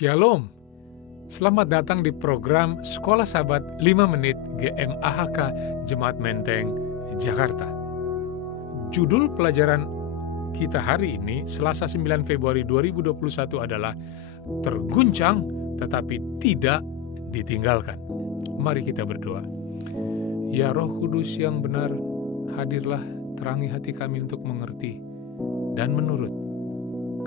Shalom, selamat datang di program Sekolah Sahabat 5 Menit GMAHK Jemaat Menteng, Jakarta. Judul pelajaran kita hari ini, Selasa 9 Februari 2021 adalah Terguncang tetapi tidak ditinggalkan. Mari kita berdoa. Ya Roh Kudus yang benar, hadirlah, terangi hati kami untuk mengerti dan menurut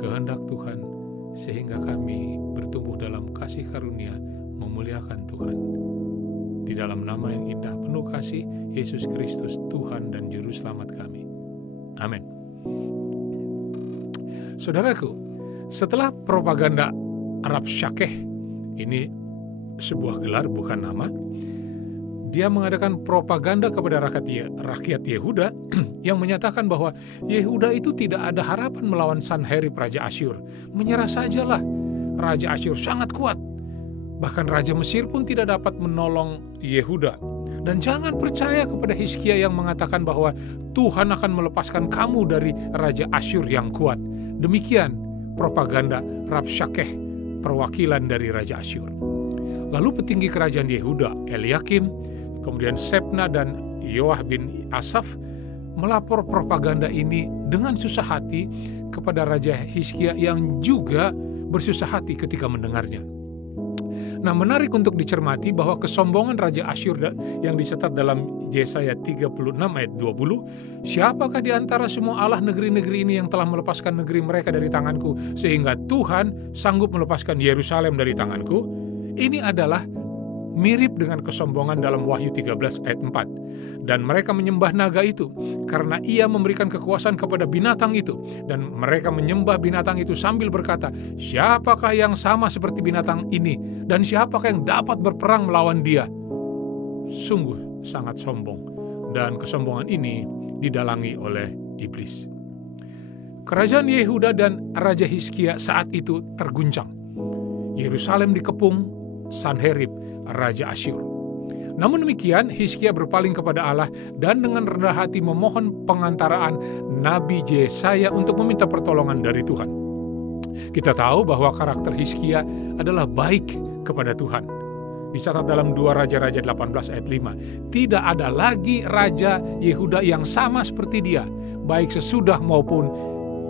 kehendak Tuhan, sehingga kami bertumbuh dalam kasih karunia memuliakan Tuhan. Di dalam nama yang indah penuh kasih, Yesus Kristus Tuhan dan Juru Selamat kami. Amin. Saudaraku, setelah propaganda Arab Syakeh, ini sebuah gelar bukan nama, dia mengadakan propaganda kepada rakyat Yehuda yang menyatakan bahwa Yehuda itu tidak ada harapan melawan Sanherib Raja Asyur. Menyerah sajalah, Raja Asyur sangat kuat. Bahkan Raja Mesir pun tidak dapat menolong Yehuda. Dan jangan percaya kepada Hizkia yang mengatakan bahwa Tuhan akan melepaskan kamu dari Raja Asyur yang kuat. Demikian propaganda Rabsyakeh, perwakilan dari Raja Asyur. Lalu petinggi kerajaan Yehuda, Eliakim, kemudian Sebna dan Yoah bin Asaf melapor propaganda ini dengan susah hati kepada Raja Hizkia yang juga bersusah hati ketika mendengarnya. Nah, menarik untuk dicermati bahwa kesombongan Raja Asyur yang dicatat dalam Yesaya 36 ayat 20, siapakah di antara semua Allah negeri-negeri ini yang telah melepaskan negeri mereka dari tanganku, sehingga Tuhan sanggup melepaskan Yerusalem dari tanganku? Ini adalah mirip dengan kesombongan dalam Wahyu 13 ayat 4. Dan mereka menyembah naga itu karena ia memberikan kekuasaan kepada binatang itu. Dan mereka menyembah binatang itu sambil berkata, siapakah yang sama seperti binatang ini? Dan siapakah yang dapat berperang melawan dia? Sungguh sangat sombong. Dan kesombongan ini didalangi oleh iblis. Kerajaan Yehuda dan Raja Hizkia saat itu terguncang. Yerusalem dikepung Sanherib Raja Asyur. Namun demikian, Hizkia berpaling kepada Allah dan dengan rendah hati memohon pengantaraan Nabi Yesaya untuk meminta pertolongan dari Tuhan. Kita tahu bahwa karakter Hizkia adalah baik kepada Tuhan. Dicatat dalam 2 Raja-Raja 18 ayat 5. Tidak ada lagi Raja Yehuda yang sama seperti dia, baik sesudah maupun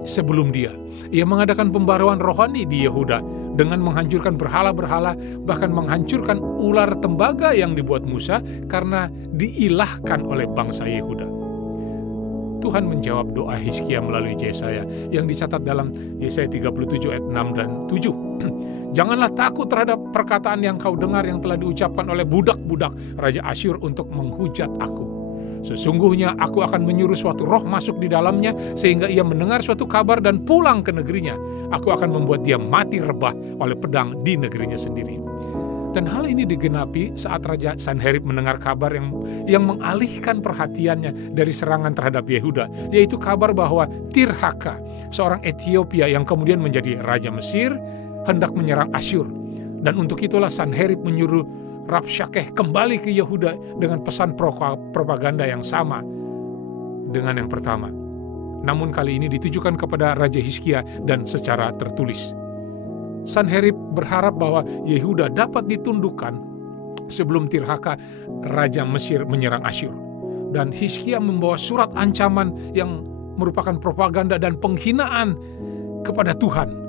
sebelum dia. Ia mengadakan pembaruan rohani di Yehuda dengan menghancurkan berhala-berhala, bahkan menghancurkan ular tembaga yang dibuat Musa karena diilahkan oleh bangsa Yehuda. Tuhan menjawab doa Hizkia melalui Yesaya yang dicatat dalam Yesaya 37 ayat 6 dan 7. Janganlah takut terhadap perkataan yang kau dengar yang telah diucapkan oleh budak-budak Raja Asyur untuk menghujat aku. Sesungguhnya aku akan menyuruh suatu roh masuk di dalamnya sehingga ia mendengar suatu kabar dan pulang ke negerinya. Aku akan membuat dia mati rebah oleh pedang di negerinya sendiri. Dan hal ini digenapi saat Raja Sanherib mendengar kabar yang mengalihkan perhatiannya dari serangan terhadap Yehuda, yaitu kabar bahwa Tirhaka, seorang Ethiopia yang kemudian menjadi Raja Mesir, hendak menyerang Asyur. Dan untuk itulah Sanherib menyuruh Rabsyakeh kembali ke Yehuda dengan pesan propaganda yang sama dengan yang pertama. Namun kali ini ditujukan kepada Raja Hizkia dan secara tertulis. Sanherib berharap bahwa Yehuda dapat ditundukkan sebelum Tirhaka, Raja Mesir, menyerang Asyur. Dan Hizkia membawa surat ancaman yang merupakan propaganda dan penghinaan kepada Tuhan,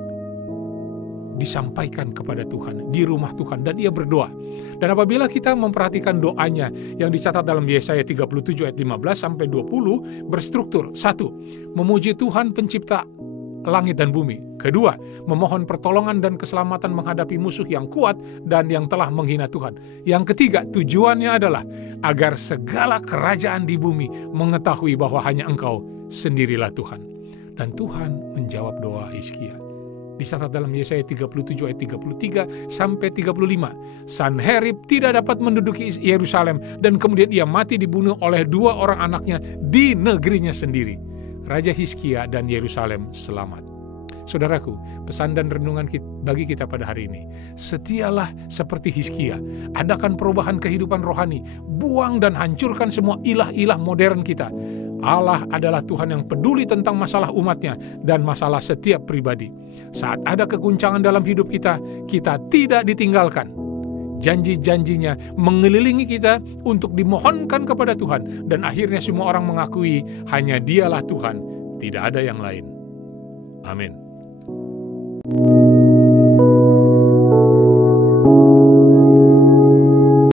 disampaikan kepada Tuhan di rumah Tuhan, dan ia berdoa. Dan apabila kita memperhatikan doanya yang dicatat dalam Yesaya 37 ayat 15 sampai 20, berstruktur: 1. Memuji Tuhan pencipta langit dan bumi. 2. Memohon pertolongan dan keselamatan menghadapi musuh yang kuat dan yang telah menghina Tuhan. Yang 3, tujuannya adalah agar segala kerajaan di bumi mengetahui bahwa hanya Engkau sendirilah Tuhan. Dan Tuhan menjawab doa Hizkia. Dicatat dalam Yesaya 37 ayat 33 sampai 35. Sanherib tidak dapat menduduki Yerusalem dan kemudian ia mati dibunuh oleh 2 orang anaknya di negerinya sendiri. Raja Hizkia dan Yerusalem selamat. Saudaraku, pesan dan renungan bagi kita pada hari ini. Setialah seperti Hizkia, adakan perubahan kehidupan rohani, buang dan hancurkan semua ilah-ilah modern kita. Allah adalah Tuhan yang peduli tentang masalah umatnya dan masalah setiap pribadi. Saat ada keguncangan dalam hidup kita, kita tidak ditinggalkan. Janji-janjinya mengelilingi kita untuk dimohonkan kepada Tuhan, dan akhirnya semua orang mengakui hanya Dialah Tuhan, tidak ada yang lain. Amin.